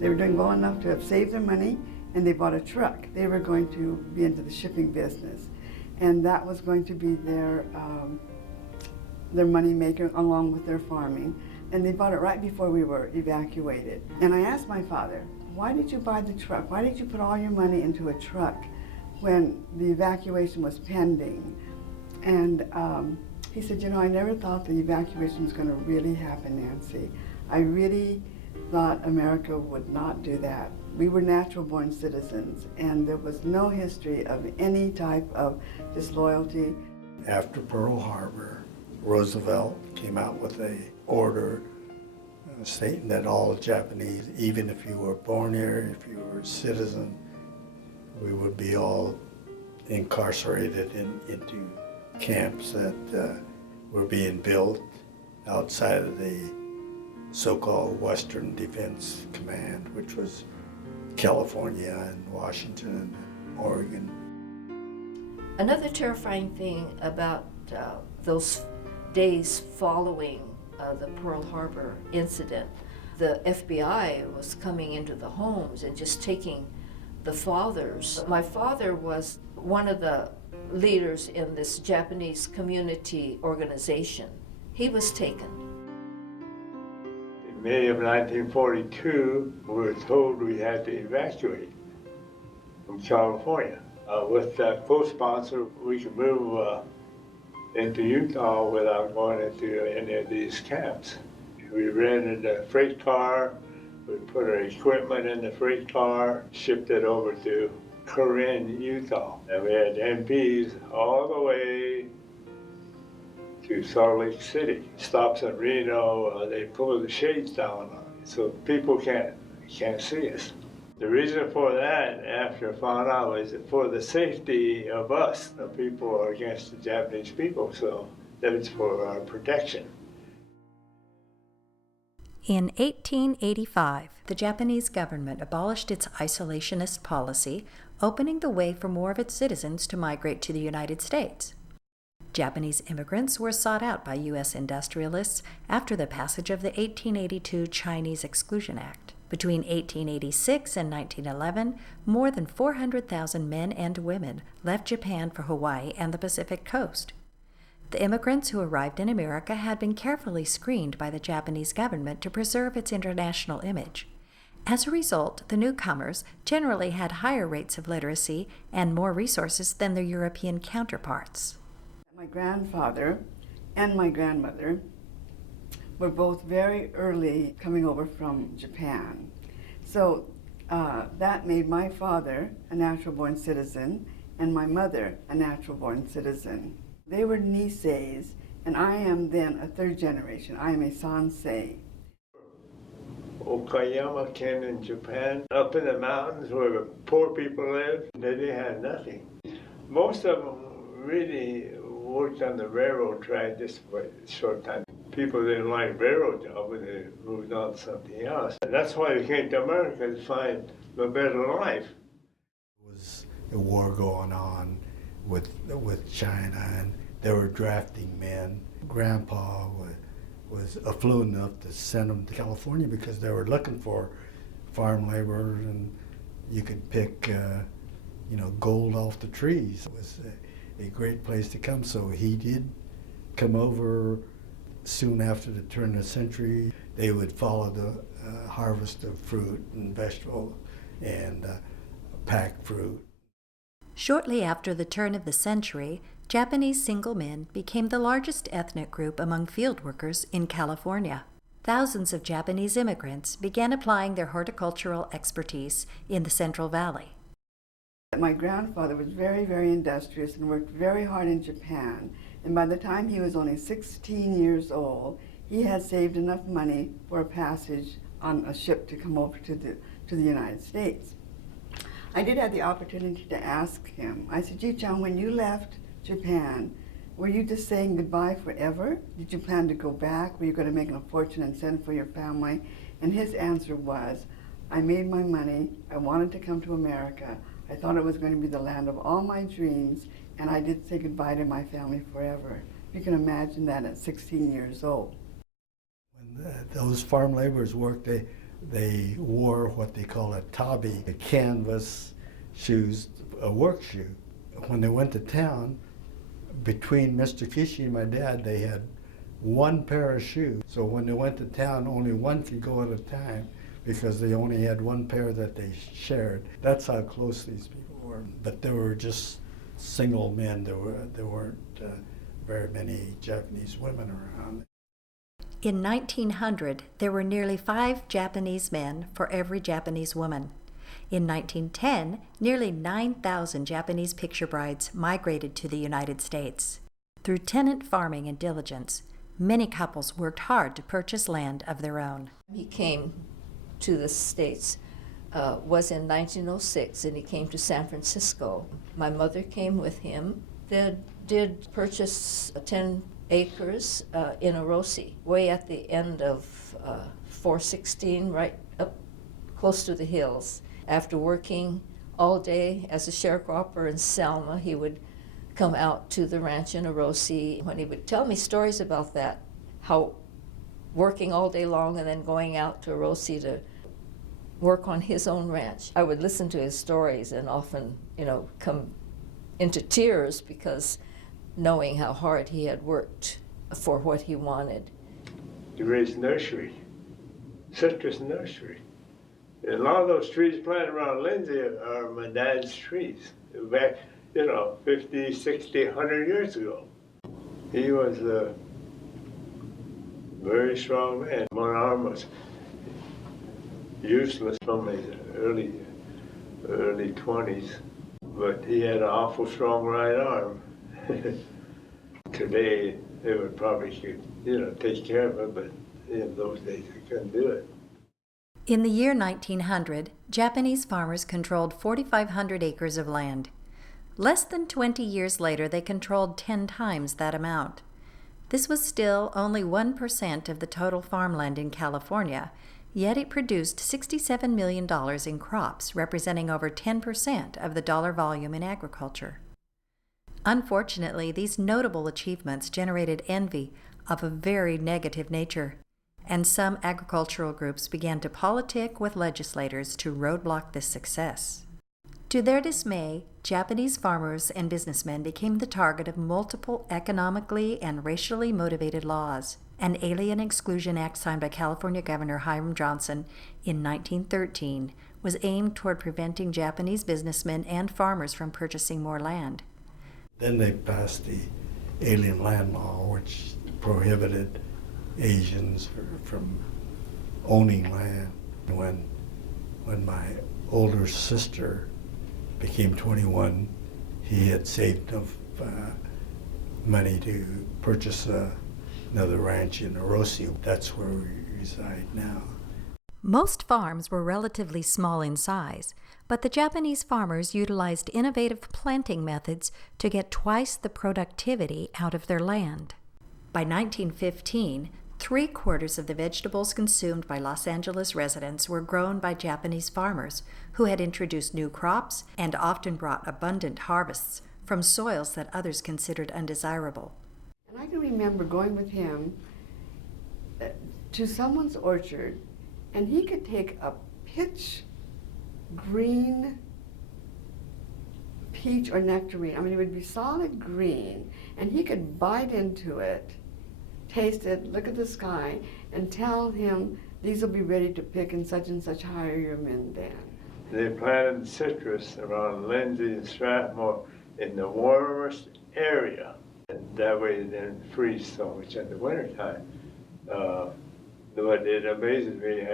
They were doing well enough to have saved their money, and they bought a truck. They were going to be into the shipping business, and that was going to be their money maker along with their farming. And they bought it right before we were evacuated. And I asked my father, why did you buy the truck? Why did you put all your money into a truck when the evacuation was pending? And he said, you know, I never thought the evacuation was going to really happen, Nancy. I really thought America would not do that. We were natural-born citizens, and there was no history of any type of disloyalty. After Pearl Harbor, Roosevelt came out with an order stating that all Japanese, even if you were born here, if you were a citizen, we would be all incarcerated into camps that were being built outside of the so-called Western Defense Command, which was California and Washington and Oregon. Another terrifying thing about those days following the Pearl Harbor incident, the FBI was coming into the homes and just taking the fathers. My father was one of the leaders in this Japanese community organization. He was taken. In May of 1942, we were told we had to evacuate from California. With that co-sponsor, we could move into Utah without going into any of these camps. We rented a freight car, we put our equipment in the freight car, shipped it over to Corinne, Utah. And we had MPs all the way to Salt Lake City. Stops in Reno, they pull the shades down so people can't see us. The reason for that, after I found out, was for the safety of us. The people are against the Japanese people, so that is for our protection. In 1885, the Japanese government abolished its isolationist policy, opening the way for more of its citizens to migrate to the United States. Japanese immigrants were sought out by U.S. industrialists after the passage of the 1882 Chinese Exclusion Act. Between 1886 and 1911, more than 400,000 men and women left Japan for Hawaii and the Pacific coast. The immigrants who arrived in America had been carefully screened by the Japanese government to preserve its international image. As a result, the newcomers generally had higher rates of literacy and more resources than their European counterparts. My grandfather and my grandmother were both very early coming over from Japan. So that made my father a natural-born citizen and my mother a natural-born citizen. They were Niseis, and I am then a third generation. I am a Sansei. Okayama came in Japan, up in the mountains where the poor people lived. They had nothing. Most of them really worked on the railroad track just for a short time. People didn't like railroad job and they moved on to something else. And that's why they came to America to find a better life. There was a war going on with China, and they were drafting men. Grandpa was affluent enough to send them to California because they were looking for farm laborers, and you could pick gold off the trees. It was a great place to come, so he did come over. Soon after the turn of the century, they would follow the harvest of fruit and vegetable and packed fruit. Shortly after the turn of the century, Japanese single men became the largest ethnic group among field workers in California. Thousands of Japanese immigrants began applying their horticultural expertise in the Central Valley. My grandfather was very, very industrious and worked very hard in Japan. And by the time he was only 16 years old, he had saved enough money for a passage on a ship to come over to the United States. I did have the opportunity to ask him. I said, Ji-chan, when you left Japan, were you just saying goodbye forever? Did you plan to go back? Were you going to make a fortune and send for your family? And his answer was, I made my money. I wanted to come to America. I thought it was going to be the land of all my dreams, and I did say goodbye to my family forever. You can imagine that at 16 years old. When those farm laborers worked, they wore what they call a tabi, a canvas shoes, a work shoe. When they went to town, between Mr. Kishi and my dad, they had one pair of shoes. So when they went to town, only one could go at a time because they only had one pair that they shared. That's how close these people were. But they were just single men. There weren't very many Japanese women around. In 1900, there were nearly 5 Japanese men for every Japanese woman. In 1910, nearly 9,000 Japanese picture brides migrated to the United States. Through tenant farming and diligence, many couples worked hard to purchase land of their own. He came to the States, was in 1906, and he came to San Francisco. My mother came with him. They did purchase 10 acres in Orosi, way at the end of 416, right up close to the hills. After working all day as a sharecropper in Selma, he would come out to the ranch in Orosi. When he would tell me stories about that, how working all day long and then going out to Orosi to work on his own ranch, I would listen to his stories and often, come into tears because knowing how hard he had worked for what he wanted. He raised nursery, citrus nursery. And a lot of those trees planted around Lindsay are my dad's trees. Back, 50, 60, 100 years ago. He was a very strong man. One arm was useless from his early 20s, but he had an awful strong right arm. Today, they would probably could, take care of it, but in those days, they couldn't do it. In the year 1900, Japanese farmers controlled 4,500 acres of land. Less than 20 years later, they controlled 10 times that amount. This was still only 1% of the total farmland in California, yet it produced $67 million in crops, representing over 10% of the dollar volume in agriculture. Unfortunately, these notable achievements generated envy of a very negative nature, and some agricultural groups began to politic with legislators to roadblock this success. To their dismay, Japanese farmers and businessmen became the target of multiple economically and racially motivated laws. An Alien Exclusion Act signed by California Governor Hiram Johnson in 1913 was aimed toward preventing Japanese businessmen and farmers from purchasing more land. Then they passed the Alien Land Law, which prohibited Asians from owning land. When my older sister became 21, he had saved enough money to purchase another ranch in Orosi. That's where we reside now. Most farms were relatively small in size, but the Japanese farmers utilized innovative planting methods to get twice the productivity out of their land. By 1915, 3/4 of the vegetables consumed by Los Angeles residents were grown by Japanese farmers who had introduced new crops and often brought abundant harvests from soils that others considered undesirable. And I can remember going with him to someone's orchard, and he could take a pitch green peach or nectarine. I mean, it would be solid green, and he could bite into it, taste it, look at the sky, and tell him these will be ready to pick in such and such hire your men then. They planted citrus around Lindsay and Strathmore in the warmest area. And that way it didn't freeze so much in the wintertime. But it amazes me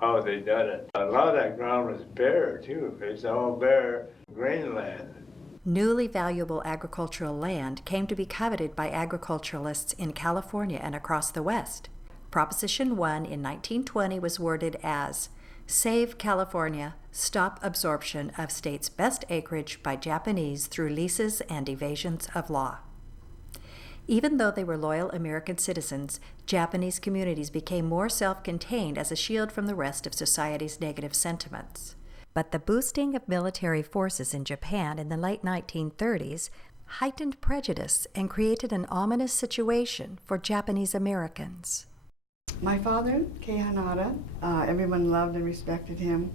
how they done it. A lot of that ground was bare too. It's all bare grain land. Newly valuable agricultural land came to be coveted by agriculturalists in California and across the West. Proposition 1 in 1920 was worded as, "Save California, stop absorption of state's best acreage by Japanese through leases and evasions of law." Even though they were loyal American citizens, Japanese communities became more self-contained as a shield from the rest of society's negative sentiments. But the boosting of military forces in Japan in the late 1930s heightened prejudice and created an ominous situation for Japanese Americans. My father, Kei Hanada, everyone loved and respected him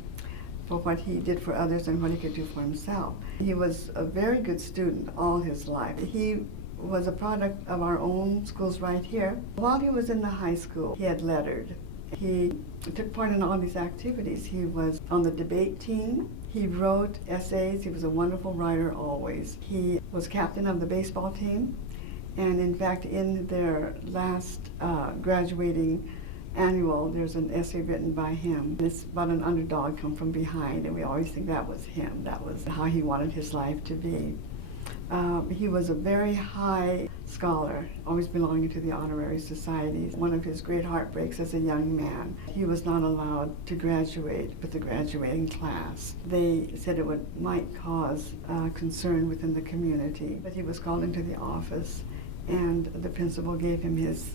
for what he did for others and what he could do for himself. He was a very good student all his life. He was a product of our own schools right here. While he was in the high school, he had lettered. He took part in all these activities. He was on the debate team. He wrote essays. He was a wonderful writer always. He was captain of the baseball team. And in fact, in their last graduating annual, there's an essay written by him. It's about an underdog come from behind, and we always think that was him. That was how he wanted his life to be. He was a very high scholar, always belonging to the honorary societies. One of his great heartbreaks as a young man, he was not allowed to graduate with the graduating class. They said it might cause concern within the community, but he was called into the office, and the principal gave him his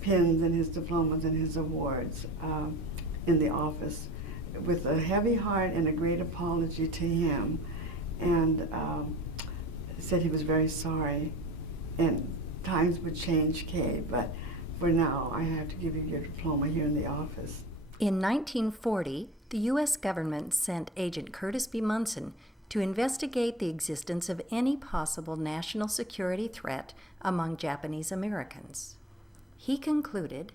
pins and his diplomas and his awards in the office with a heavy heart and a great apology to him, and said he was very sorry, and times would change, Kay, but for now I have to give you your diploma here in the office. In 1940, the U.S. government sent Agent Curtis B. Munson to investigate the existence of any possible national security threat among Japanese Americans. He concluded,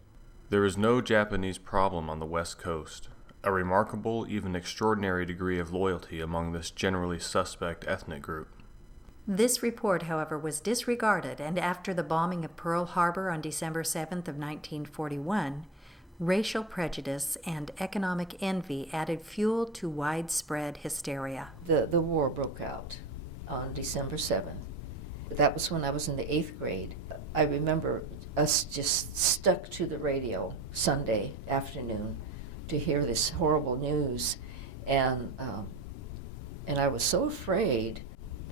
"There is no Japanese problem on the West Coast. A remarkable, even extraordinary degree of loyalty among this generally suspect ethnic group." This report, however, was disregarded, and after the bombing of Pearl Harbor on December 7th of 1941, racial prejudice and economic envy added fuel to widespread hysteria. The war broke out on December 7th. That was when I was in the 8th grade. I remember us just stuck to the radio Sunday afternoon to hear this horrible news, and I was so afraid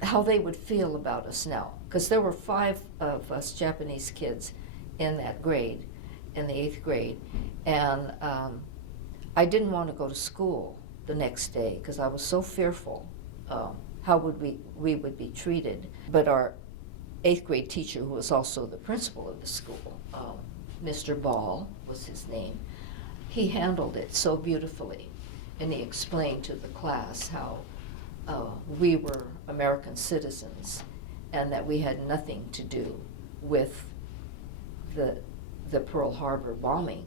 how they would feel about us now, because there were 5 of us Japanese kids in that grade, in the 8th grade, and I didn't want to go to school the next day because I was so fearful how we would be treated. But our 8th grade teacher, who was also the principal of the school, Mr. Ball was his name, he handled it so beautifully, and he explained to the class how we were American citizens and that we had nothing to do with the Pearl Harbor bombing.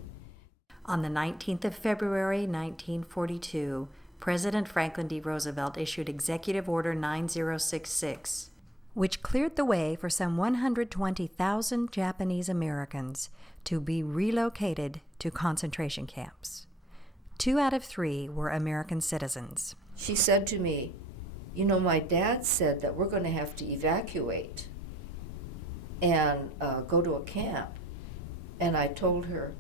On the 19th of February, 1942, President Franklin D. Roosevelt issued Executive Order 9066, which cleared the way for some 120,000 Japanese Americans to be relocated to concentration camps. 2 out of 3 were American citizens. She said to me, "You know, my dad said that we're going to have to evacuate and go to a camp." And I told her,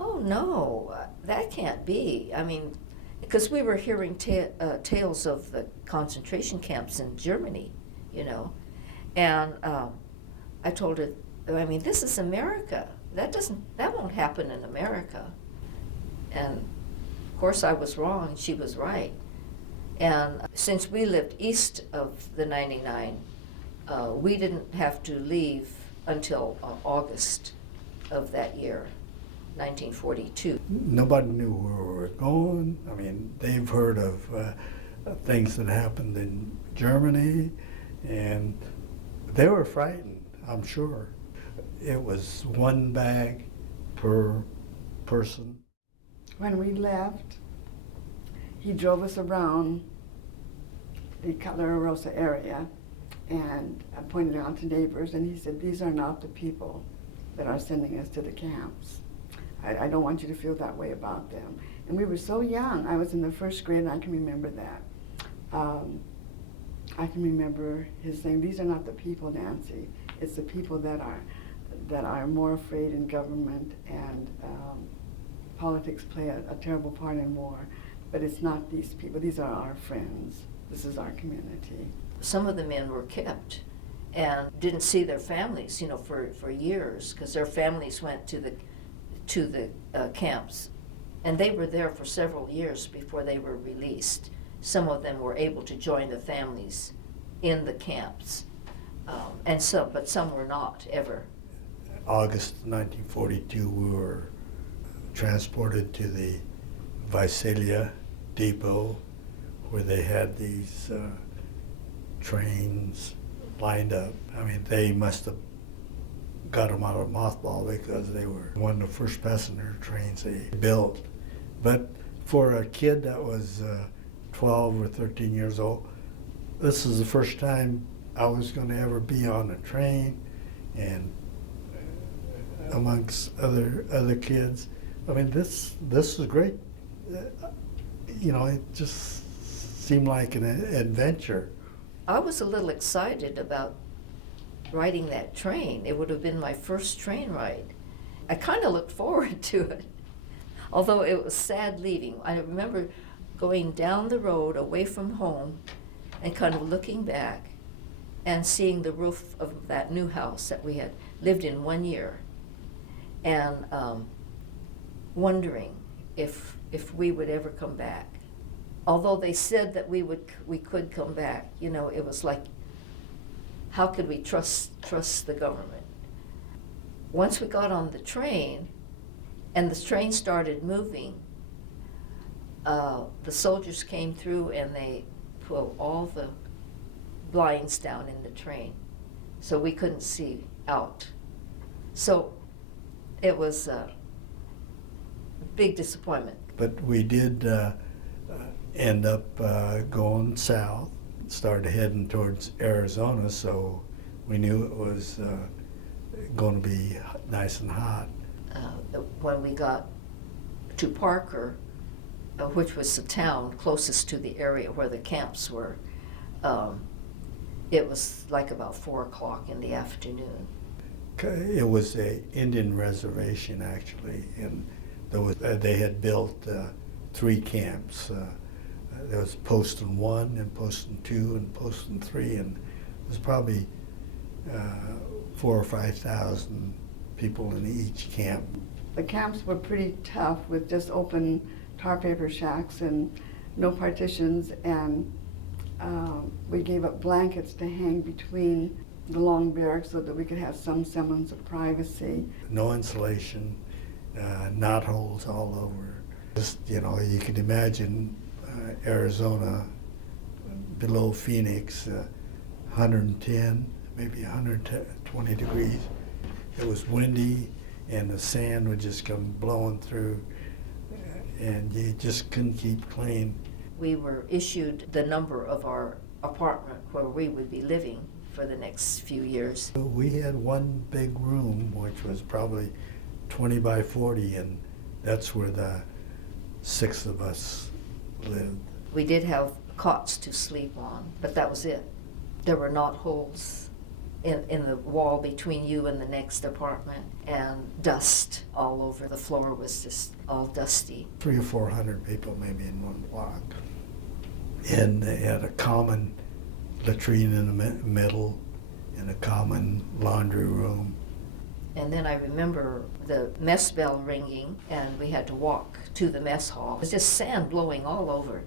"Oh no, that can't be." I mean, because we were hearing tales of the concentration camps in Germany, you know. And I told her, I mean, this is America. That won't happen in America. And of course I was wrong, she was right. And since we lived east of the 99, we didn't have to leave until August of that year, 1942. Nobody knew where we were going. I mean, they've heard of things that happened in Germany, and they were frightened, I'm sure. It was 1 bag per person. When we left, he drove us around the Cutler Rosa area and pointed out to neighbors, and he said, "These are not the people that are sending us to the camps. I don't want you to feel that way about them." And we were so young. I was in the 1st grade, and I can remember that. I can remember his saying, "These are not the people, Nancy. It's the people that are more afraid in government, and politics play a terrible part in war. But it's not these people. These are our friends. This is our community." Some of the men were kept and didn't see their families, you know, for years, because their families went to the camps, and they were there for several years before they were released. Some of them were able to join the families in the camps, but some were not ever. August 1942, we were transported to the Visalia depot where they had these trains lined up. I mean, they must have got them out of mothball because they were one of the first passenger trains they built. But for a kid that was 12 or 13 years old, this is the first time I was going to ever be on a train, and amongst other kids. I mean, this was great. You know, it just seemed like an adventure. I was a little excited about riding that train. It would have been my first train ride. I kind of looked forward to it, although it was sad leaving. I remember going down the road away from home and kind of looking back and seeing the roof of that new house that we had lived in 1 year, and wondering if we would ever come back. Although they said that we could come back, you know, it was like, how could we trust the government? Once we got on the train, and the train started moving, the soldiers came through and they pulled all the blinds down in the train, so we couldn't see out. So it was a big disappointment. But we did end up going south, started heading towards Arizona, so we knew it was going to be nice and hot. When we got to Parker, which was the town closest to the area where the camps were, it was like about 4 o'clock in the afternoon. It was an Indian reservation, actually, and they had built 3 camps. There was Poston 1 and Poston 2 and Poston 3, and it was probably 4,000 or 5,000 people in each camp. The camps were pretty tough with just open tar paper shacks and no partitions, and we gave up blankets to hang between the long barracks so that we could have some semblance of privacy. No insulation, knot holes all over. Just, you know, you can imagine Arizona below Phoenix, 110, maybe 120 degrees. It was windy and the sand would just come blowing through, and you just couldn't keep clean. We were issued the number of our apartment where we would be living for the next few years. We had one big room, which was probably 20 by 40, and that's where the 6 of us lived. We did have cots to sleep on, but that was it. There were knot holes in the wall between you and the next apartment, and dust all over. The floor was just all dusty. 300 or 400 people maybe in one block. And they had a common latrine in the middle and a common laundry room. And then I remember the mess bell ringing, and we had to walk to the mess hall. It was just sand blowing all over,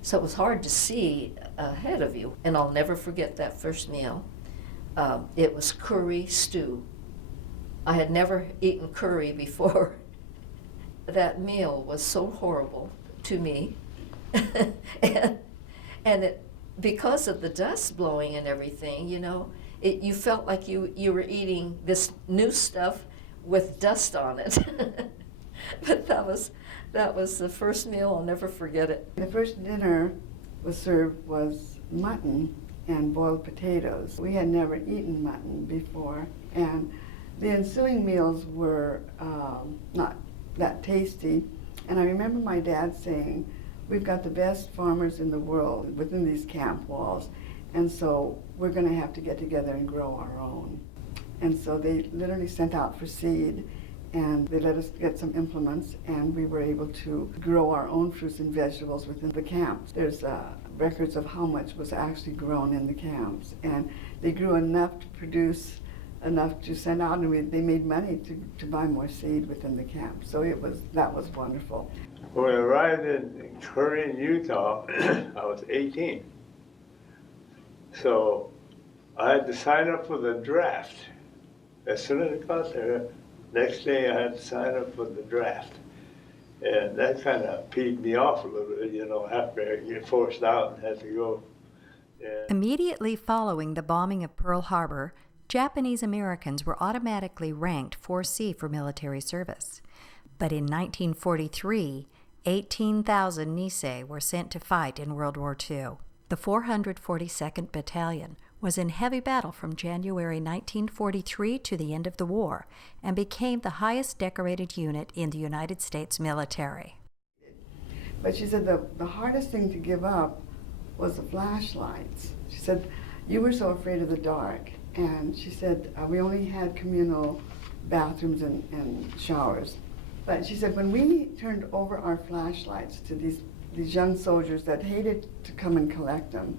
so it was hard to see ahead of you. And I'll never forget that first meal. It was curry stew. I had never eaten curry before. That meal was so horrible to me. and it, because of the dust blowing and everything, you know, you felt like you were eating this new stuff with dust on it. But that was the first meal. I'll never forget it. The first dinner was mutton and boiled potatoes. We had never eaten mutton before, and the ensuing meals were not that tasty. And I remember my dad saying, "We've got the best farmers in the world within these camp walls, and so we're going to have to get together and grow our own." And so they literally sent out for seed, and they let us get some implements, and we were able to grow our own fruits and vegetables within the camps. There's records of how much was actually grown in the camps, and they grew enough to produce enough to send out, and they made money to buy more seed within the camp. So that was wonderful. When I arrived in Curry, Utah, I was 18. So I had to sign up for the draft. As soon as I got there, next day I had to sign up for the draft. And that kind of peeved me off a little bit, you know, after I get forced out and had to go. And Immediately following the bombing of Pearl Harbor, Japanese Americans were automatically ranked 4C for military service. But in 1943, 18,000 Nisei were sent to fight in World War II. The 442nd Battalion was in heavy battle from January 1943 to the end of the war and became the highest decorated unit in the United States military. But she said the hardest thing to give up was the flashlights. She said, you were so afraid of the dark. And she said, we only had communal bathrooms and showers. But she said, when we turned over our flashlights to these young soldiers that hated to come and collect them,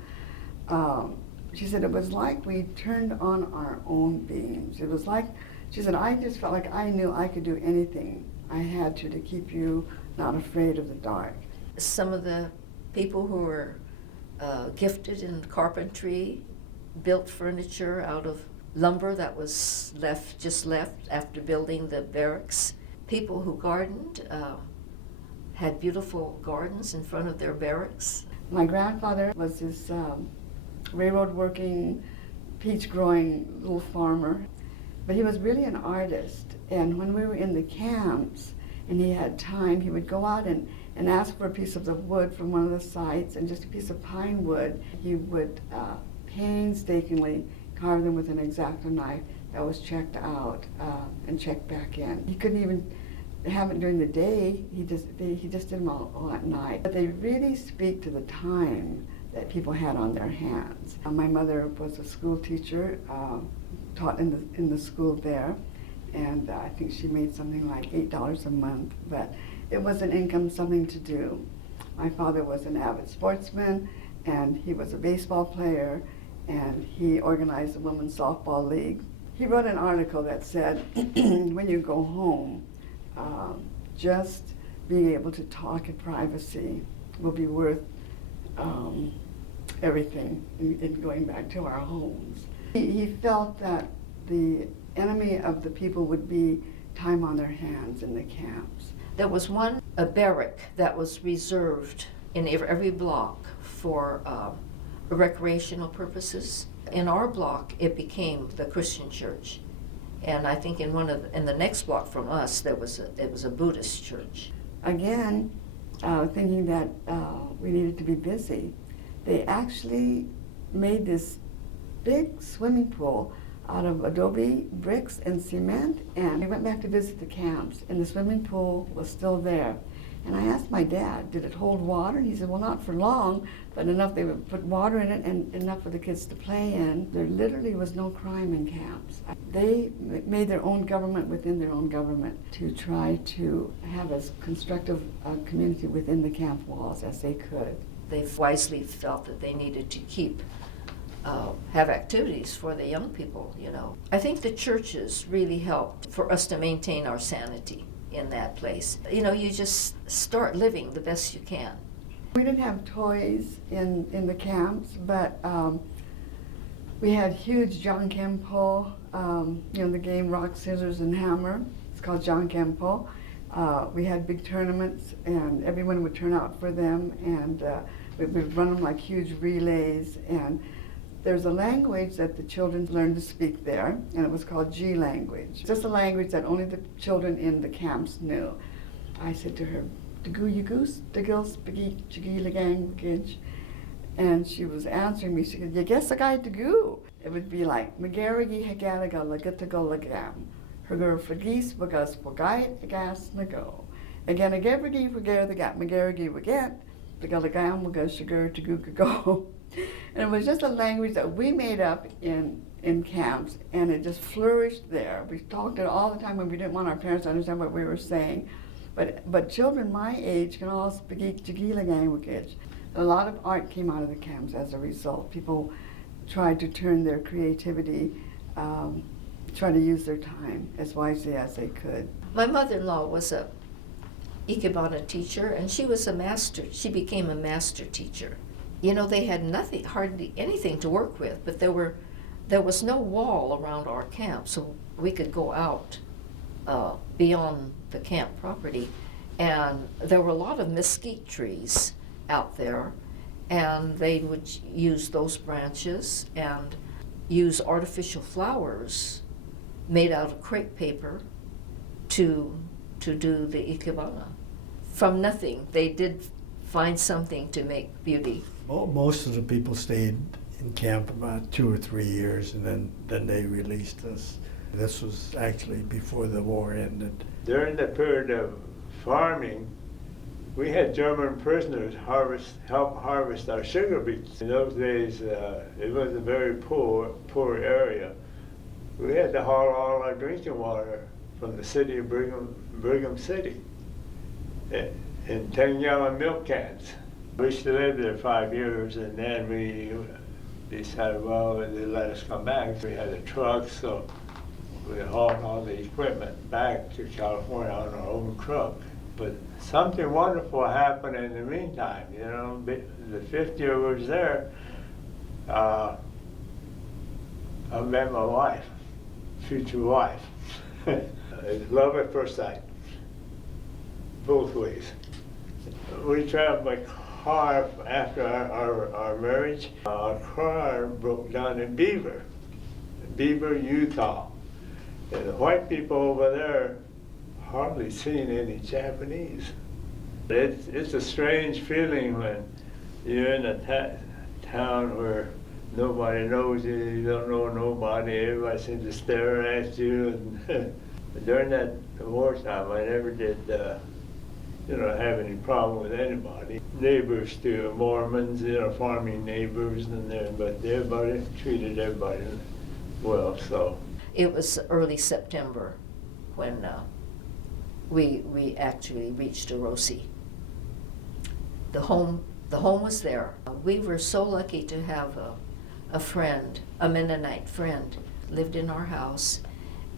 she said, it was like we turned on our own beams. It was like, she said, I just felt like I knew I could do anything I had to keep you not afraid of the dark. Some of the people who were gifted in carpentry built furniture out of lumber that was just left after building the barracks. People who gardened had beautiful gardens in front of their barracks. My grandfather was this railroad working, peach growing little farmer, but he was really an artist. And when we were in the camps and he had time, he would go out and ask for a piece of the wood from one of the sites, and just a piece of pine wood. He would painstakingly carve them with an X-Acto knife that was checked out and checked back in. He couldn't even have it during the day. He just did them all at night. But they really speak to the time that people had on their hands. My mother was a school teacher, taught in the school there, and I think she made something like $8 a month, but it was an income, something to do. My father was an avid sportsman, and he was a baseball player, and he organized a women's softball league. He wrote an article that said, when you go home, just being able to talk in privacy will be worth everything in going back to our homes. He felt that the enemy of the people would be time on their hands in the camps. There was a barrack that was reserved in every block for recreational purposes. In our block, it became the Christian church. And I think in the next block from us, it was a Buddhist church. Again, thinking that we needed to be busy, they actually made this big swimming pool out of adobe bricks and cement, and we went back to visit the camps, and the swimming pool was still there. And I asked my dad, did it hold water? And he said, well, not for long, but enough they would put water in it and enough for the kids to play in. There literally was no crime in camps. They made their own government within their own government to try to have as constructive a community within the camp walls as they could. They wisely felt that they needed to have activities for the young people, you know. I think the churches really helped for us to maintain our sanity in that place. You know, you just start living the best you can. We didn't have toys in the camps, but we had huge John Kempo, you know, the game Rock, Scissors, and Hammer. It's called John Kempo. We had big tournaments, and everyone would turn out for them, and we'd run them like huge relays. And there's a language that the children learned to speak there, and it was called G language. Just a language that only the children in the camps knew. I said to her, "Dagoo you goose, dagil spaghetti chigi lagang gidge," and she was answering me. She said, "You guess a guy dagoo." It would be like Magarigi Hagalaga Lagatagolagam, Hergur Fagis Wagas Wagait Agas Nago. Again, Agabrigi Wagar the Gat Magarigi Wagat, the Galagam Wagas Sugar to go. And it was just a language that we made up in camps, and it just flourished there. We talked it all the time when we didn't want our parents to understand what we were saying. But children my age can all speak Chigila language. A lot of art came out of the camps as a result. People tried to turn their creativity, try to use their time as wisely as they could. My mother-in-law was a Ikebana teacher, and she was a master. She became a master teacher. You know, they had nothing, hardly anything to work with, but there was no wall around our camp, so we could go out beyond the camp property And there were a lot of mesquite trees out there, and they would use those branches and use artificial flowers made out of crepe paper to do the ikebana. From nothing, they did find something to make beauty. Most of the people stayed in camp about 2 or 3 years, and then they released us. This was actually before the war ended. During the period of farming, we had German prisoners help harvest our sugar beets. In those days, it was a very poor area. We had to haul all our drinking water from the city of Brigham City in 10-gallon milk cans. We used to live there 5 years, and then we decided, well, they let us come back. We had a truck, so we hauled all the equipment back to California on our own truck. But something wonderful happened in the meantime. You know, the 5th year I was there, I met my wife, future wife. It's love at first sight, both ways. We traveled by car after our marriage. Our car broke down in Beaver, Utah. And the white people over there hardly seen any Japanese. It's a strange feeling when you're in a town where nobody knows you, you don't know nobody, everybody seems to stare at you. And during that wartime, I never did have any problem with anybody. Neighbors too, Mormons, farming neighbors, but everybody treated everybody well. So It was early September when we actually reached Orosi. The home was there. We were so lucky to have a friend, a Mennonite friend, lived in our house,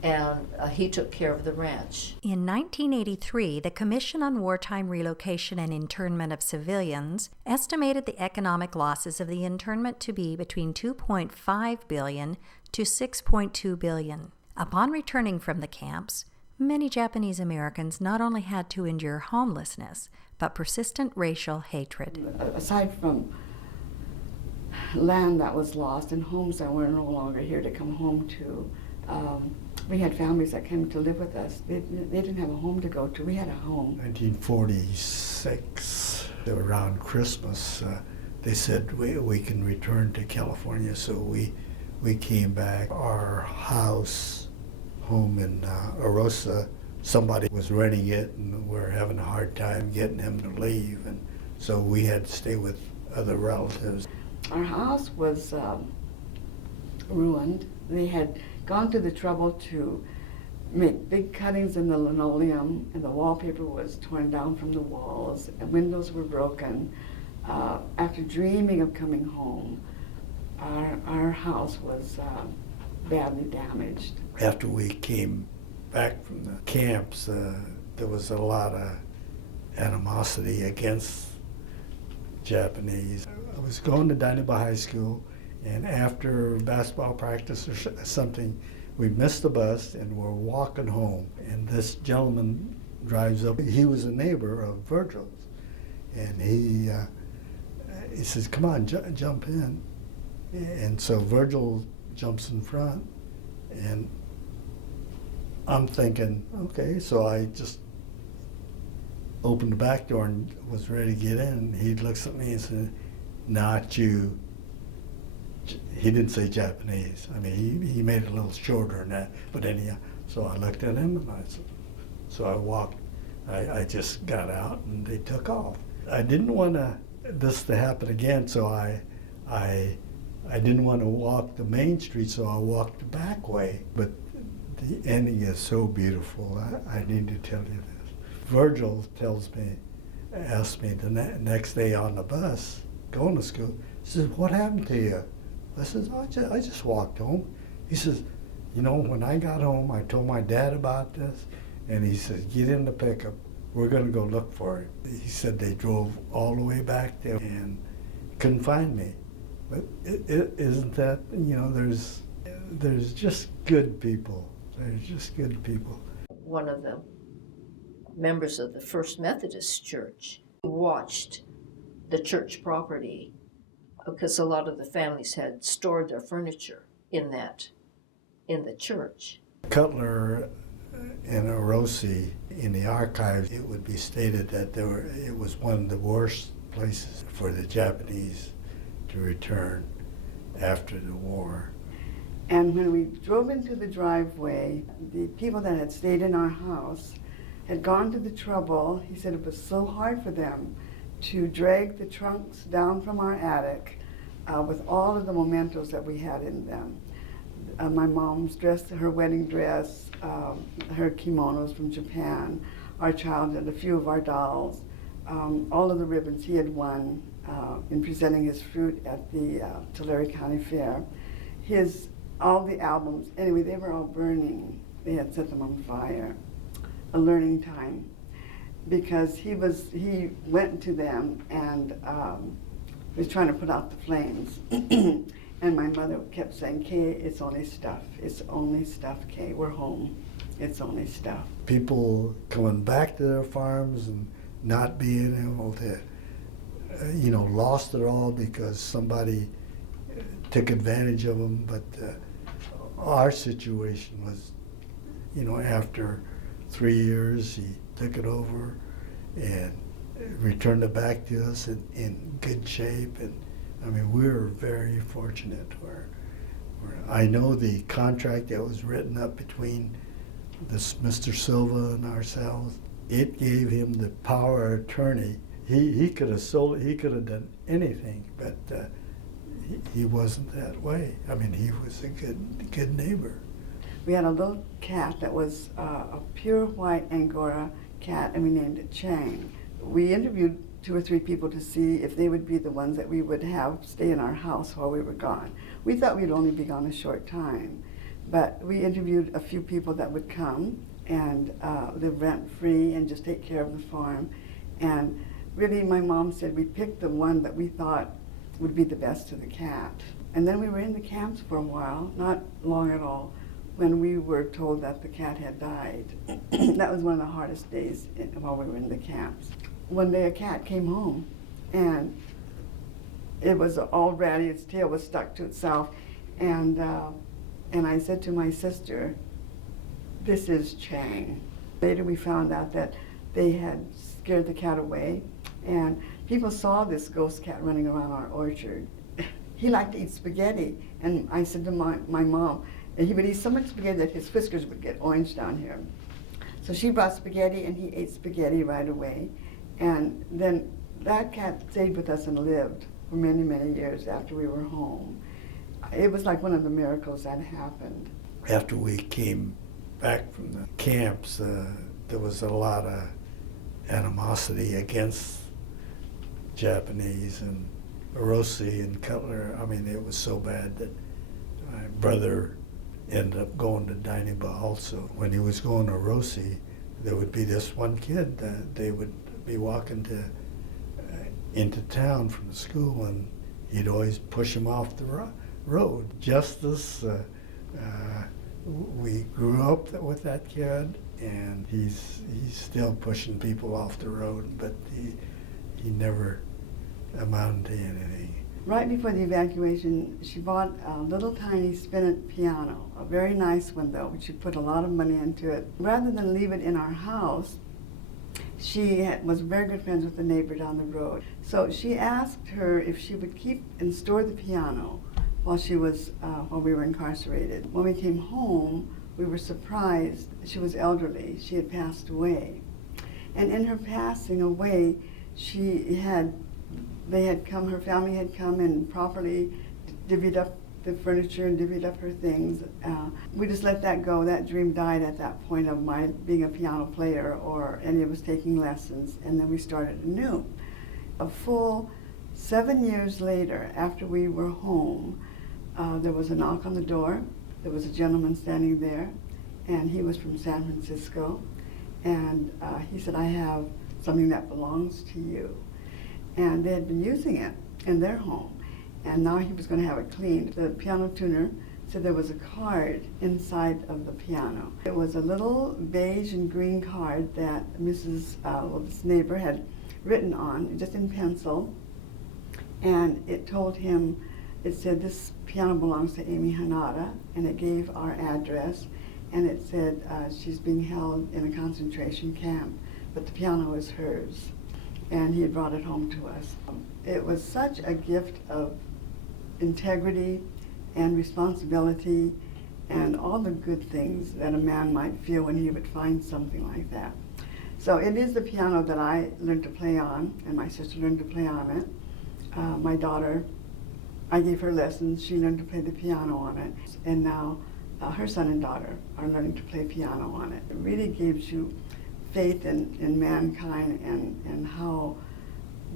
and he took care of the ranch. In 1983, the Commission on Wartime Relocation and Internment of Civilians estimated the economic losses of the internment to be between $2.5 billion to $6.2 billion. Upon returning from the camps, many Japanese Americans not only had to endure homelessness, but persistent racial hatred. Aside from land that was lost and homes that were no longer here to come home to, we had families that came to live with us. They didn't have a home to go to. We had a home. 1946, around Christmas, they said we can return to California, so we came back. Our home in Arosa, somebody was renting it, and we're having a hard time getting him to leave, and so we had to stay with other relatives. Our house was ruined. They had gone to the trouble to make big cuttings in the linoleum, and the wallpaper was torn down from the walls, and windows were broken. After dreaming of coming home, our house was badly damaged. After we came back from the camps, there was a lot of animosity against Japanese. I was going to Dinuba High School, and after basketball practice or something, we missed the bus and we're walking home. And this gentleman drives up. He was a neighbor of Virgil's, and he says, "Come on, jump in." And so Virgil jumps in front, and I'm thinking, okay, so I just opened the back door and was ready to get in. He looks at me and said, "Not you." He didn't say Japanese. I mean, he made it a little shorter than that, but anyhow, so I looked at him, and so I walked. I just got out, and they took off. I didn't want this to happen again, so I didn't want to walk the main street, so I walked the back way. But the ending is so beautiful. I need to tell you this. Virgil asked me the next day on the bus, going to school, he says, "What happened to you?" I says, I just walked home. He says, when I got home, I told my dad about this, and he says, "Get in the pickup. We're going to go look for it." He said they drove all the way back there and couldn't find me. But isn't that, there's just good people. There's just good people. One of the members of the First Methodist Church watched the church property because a lot of the families had stored their furniture in the church. Cutler and Orosi, in the archives, it would be stated that it was one of the worst places for the Japanese to return after the war. And when we drove into the driveway, the people that had stayed in our house had gone to the trouble. He said it was so hard for them to drag the trunks down from our attic with all of the mementos that we had in them. My mom's dress, her wedding dress, her kimonos from Japan, our child and a few of our dolls, all of the ribbons he had won in presenting his fruit at the Tulare County Fair. All the albums, anyway, they were all burning. They had set them on fire. A learning time, because he went to them and was trying to put out the flames. And my mother kept saying, Kay, it's only stuff. It's only stuff, Kay. We're home. It's only stuff. People coming back to their farms and not being able to, lost it all because somebody took advantage of them. But our situation was, after 3 years, he took it over and returned it back to us in good shape. And I mean, we were very fortunate. I know the contract that was written up between Mr. Silva and ourselves, it gave him the power of attorney. He could have sold it, he could have done anything, but he wasn't that way. I mean, he was a good neighbor. We had a little cat that was a pure white Angora cat, and we named it Chang. We interviewed 2 or 3 people to see if they would be the ones that we would have stay in our house while we were gone. We thought we'd only be gone a short time, but we interviewed a few people that would come and live rent-free and just take care of the farm. And really, my mom said we picked the one that we thought would be the best to the cat. And then we were in the camps for a while, not long at all, when we were told that the cat had died. That was one of the hardest days while we were in the camps. One day a cat came home, and it was all ratty, its tail was stuck to itself, and I said to my sister, this is Chang. Later we found out that they had scared the cat away, and people saw this ghost cat running around our orchard. He liked to eat spaghetti, and I said to my mom, and he would eat so much spaghetti that his whiskers would get orange down here. So she brought spaghetti, and he ate spaghetti right away. And then that cat stayed with us and lived for many, many years after we were home. It was like one of the miracles that happened. After we came back from the camps, there was a lot of animosity against Japanese, and Orosi and Cutler. I mean, it was so bad that my brother ended up going to Dineba also. When he was going to Orosi, there would be this one kid that they would be walking into town from the school, and he'd always push him off the road. Justice, we grew up with that kid, and he's still pushing people off the road, but he never amounted to anything. Right before the evacuation, she bought a little tiny spinet piano, a very nice one though, which she put a lot of money into it. Rather than leave it in our house, she was very good friends with the neighbor down the road. So she asked her if she would keep and store the piano while we were incarcerated. When we came home, we were surprised. She was elderly. She had passed away. And in her passing away, her family had come and properly divvied up the furniture and divvied up her things. We just let that go. That dream died at that point of my being a piano player or any of us taking lessons, and then we started anew. A full 7 years later, after we were home, there was a knock on the door. There was a gentleman standing there, and he was from San Francisco, and he said, I have something that belongs to you. And they had been using it in their home, and now he was going to have it cleaned. The piano tuner said there was a card inside of the piano. It was a little beige and green card that this neighbor had written on, just in pencil, and it told him, it said, this piano belongs to Amy Hanada, and it gave our address, and it said she's being held in a concentration camp, but the piano is hers. And he had brought it home to us. It was such a gift of integrity and responsibility and all the good things that a man might feel when he would find something like that. So it is the piano that I learned to play on, and my sister learned to play on it. My daughter, I gave her lessons. She learned to play the piano on it. And now her son and daughter are learning to play piano on it. It really gives you faith in mankind and how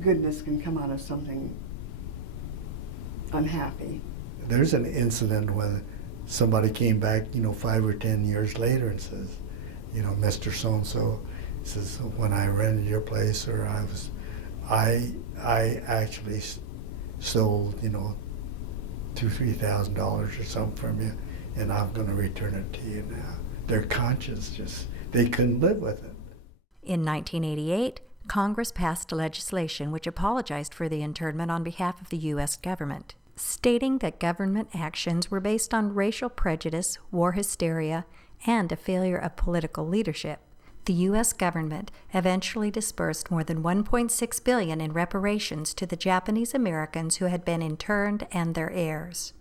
goodness can come out of something unhappy. There's an incident when somebody came back, 5 or 10 years later and says, Mr. So-and-so says, when I rented your place, or I actually sold, $2,000-3,000 or something from you, and I'm going to return it to you now. Their conscience they couldn't live with it. In 1988, Congress passed legislation which apologized for the internment on behalf of the U.S. government, stating that government actions were based on racial prejudice, war hysteria, and a failure of political leadership. The U.S. government eventually disbursed more than $1.6 billion in reparations to the Japanese Americans who had been interned and their heirs.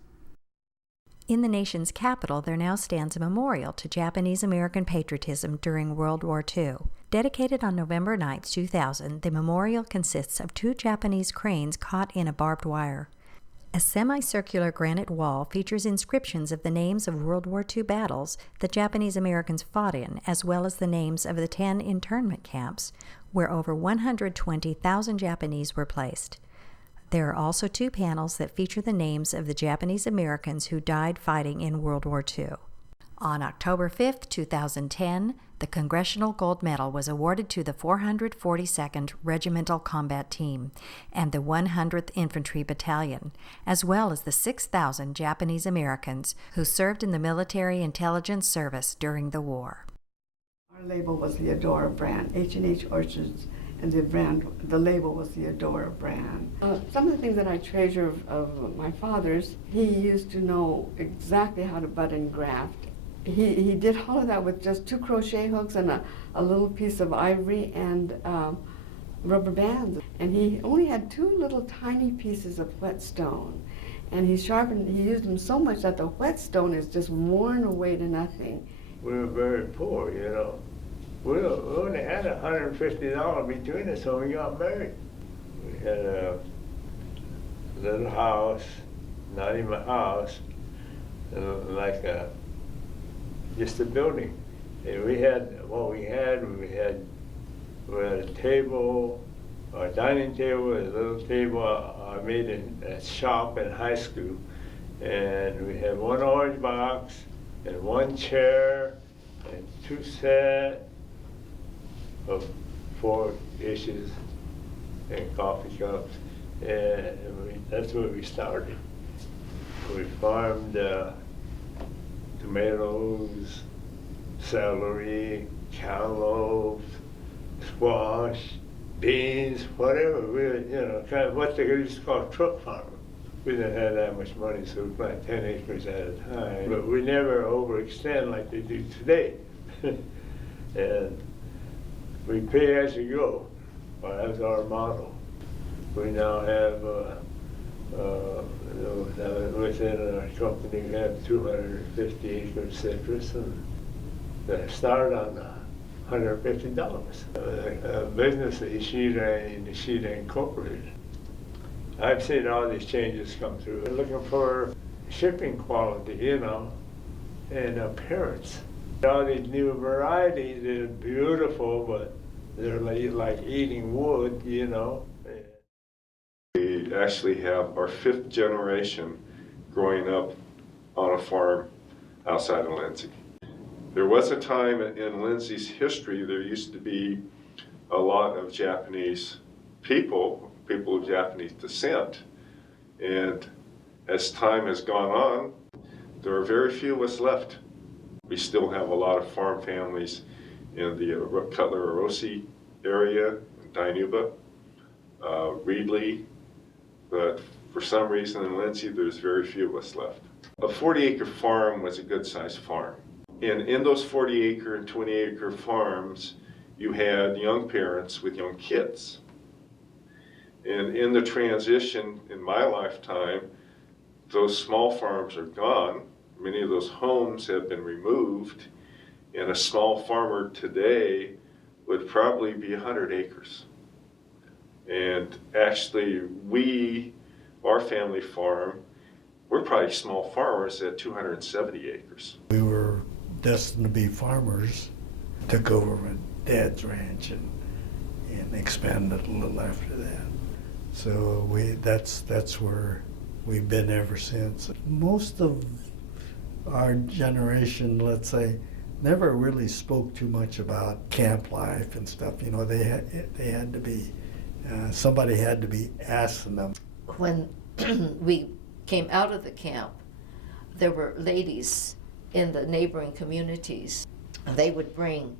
In the nation's capital, there now stands a memorial to Japanese American patriotism during World War II. Dedicated on November 9, 2000, the memorial consists of 2 Japanese cranes caught in a barbed wire. A semicircular granite wall features inscriptions of the names of World War II battles the Japanese Americans fought in, as well as the names of the 10 internment camps, where over 120,000 Japanese were placed. There are also 2 panels that feature the names of the Japanese Americans who died fighting in World War II. On October 5, 2010, the Congressional Gold Medal was awarded to the 442nd Regimental Combat Team and the 100th Infantry Battalion, as well as the 6,000 Japanese Americans who served in the Military Intelligence Service during the war. Our label was the Adora brand, H&H Orchards, and the label was the Adora brand. Some of the things that I treasure of my father's, he used to know exactly how to butt and graft. He did all of that with just 2 crochet hooks and a little piece of ivory and rubber bands. And he only had 2 little tiny pieces of whetstone. And he used them so much that the whetstone is just worn away to nothing. We were very poor, We only had $150 between us when we got married. We had a little house, not even a house, like just a building. And we had a table, a dining table, a little table I made in a shop in high school. And we had 1 orange box and 1 chair and 2 sets of 4 dishes and coffee cups, and that's where we started. We farmed tomatoes, celery, cantaloupes, squash, beans, whatever. Kind of what they used to call truck farming. We didn't have that much money, so we planted 10 acres at a time. But we never overextend like they do today. And we pay as you go. Well, that's our model. We now have, within our company, we have 250 acres of citrus, and that started on $150. Business is Ishida Incorporated. I've seen all these changes come through. We're looking for shipping quality, and appearance. All these new varieties, they're beautiful, but they're like eating wood, We actually have our 5th generation growing up on a farm outside of Lindsay. There was a time in Lindsay's history, there used to be a lot of Japanese people of Japanese descent. And as time has gone on, there are very few of us left. We still have a lot of farm families in the Cutler-Orosi area, Dinuba, Reedley, but for some reason in Lindsay, there's very few of us left. A 40-acre farm was a good-sized farm. And in those 40-acre and 20-acre farms, you had young parents with young kids. And in the transition in my lifetime, those small farms are gone. Many of those homes have been removed, and a small farmer today would probably be 100 acres. And actually, our family farm, we're probably small farmers at 270 acres. We were destined to be farmers, took over my dad's ranch and expanded a little after that. So that's where we've been ever since. Most of our generation, let's say, never really spoke too much about camp life and stuff. You know, they had to be, somebody had to be asking them. When we came out of the camp, there were ladies in the neighboring communities. They would bring,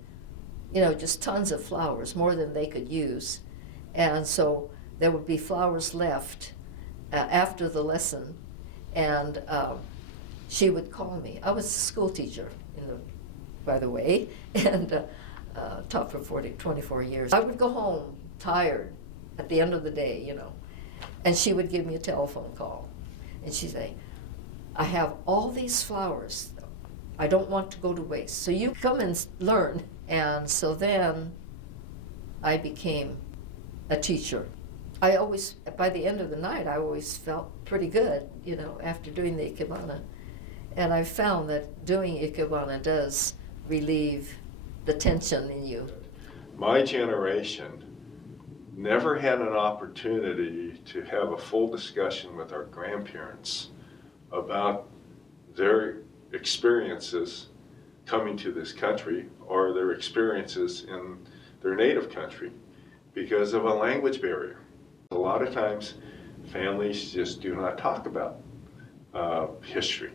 just tons of flowers, more than they could use. And so there would be flowers left after the lesson, and she would call me. I was a school teacher, by the way, and taught for 24 years. I would go home tired at the end of the day, and she would give me a telephone call. And she'd say, I have all these flowers. I don't want to go to waste. So you come and learn. And so then I became a teacher. By the end of the night, I always felt pretty good, after doing the ikebana. And I found that doing ikebana does relieve the tension in you. My generation never had an opportunity to have a full discussion with our grandparents about their experiences coming to this country or their experiences in their native country because of a language barrier. A lot of times, families just do not talk about history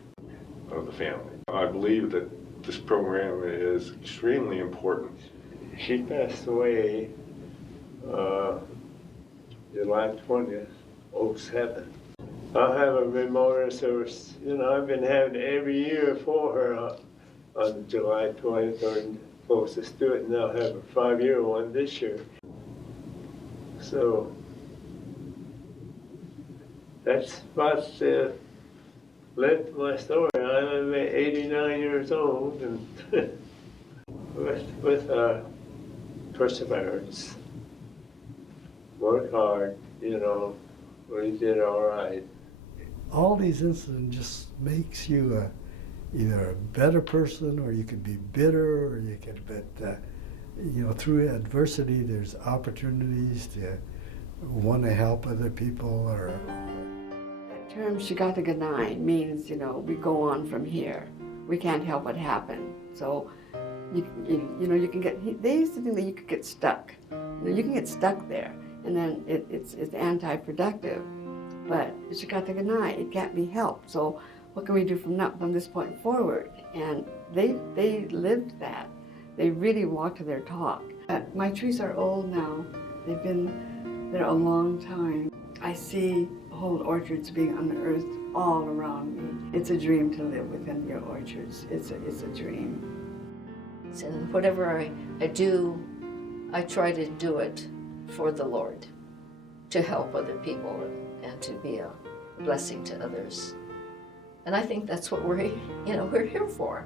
of the family. I believe that this program is extremely important. She passed away July 20th, 07. I'll have a memorial service. I've been having it every year for her on July 23rd. Closest to it, and I'll have a 5-year one this year. So that's about the length of my story. I'm 89 years old, and with perseverance. Work hard, we did all right. All these incidents just makes you either a better person, or you can be bitter, or you can, but through adversity, there's opportunities to want to help other people. Or That term "shigataganai" means, we go on from here. We can't help what happened. So, you can get. They used to think that you could get stuck. You can get stuck there, and then it's anti-productive. But shigataganai, it can't be helped. So, what can we do from this point forward? And they lived that. They really walked their talk. My trees are old now. They've been there a long time. I see whole orchards being unearthed all around me. It's a dream to live within your orchards. It's a dream. And whatever I do, I try to do it for the Lord, to help other people and to be a blessing to others. And I think that's what we're here for.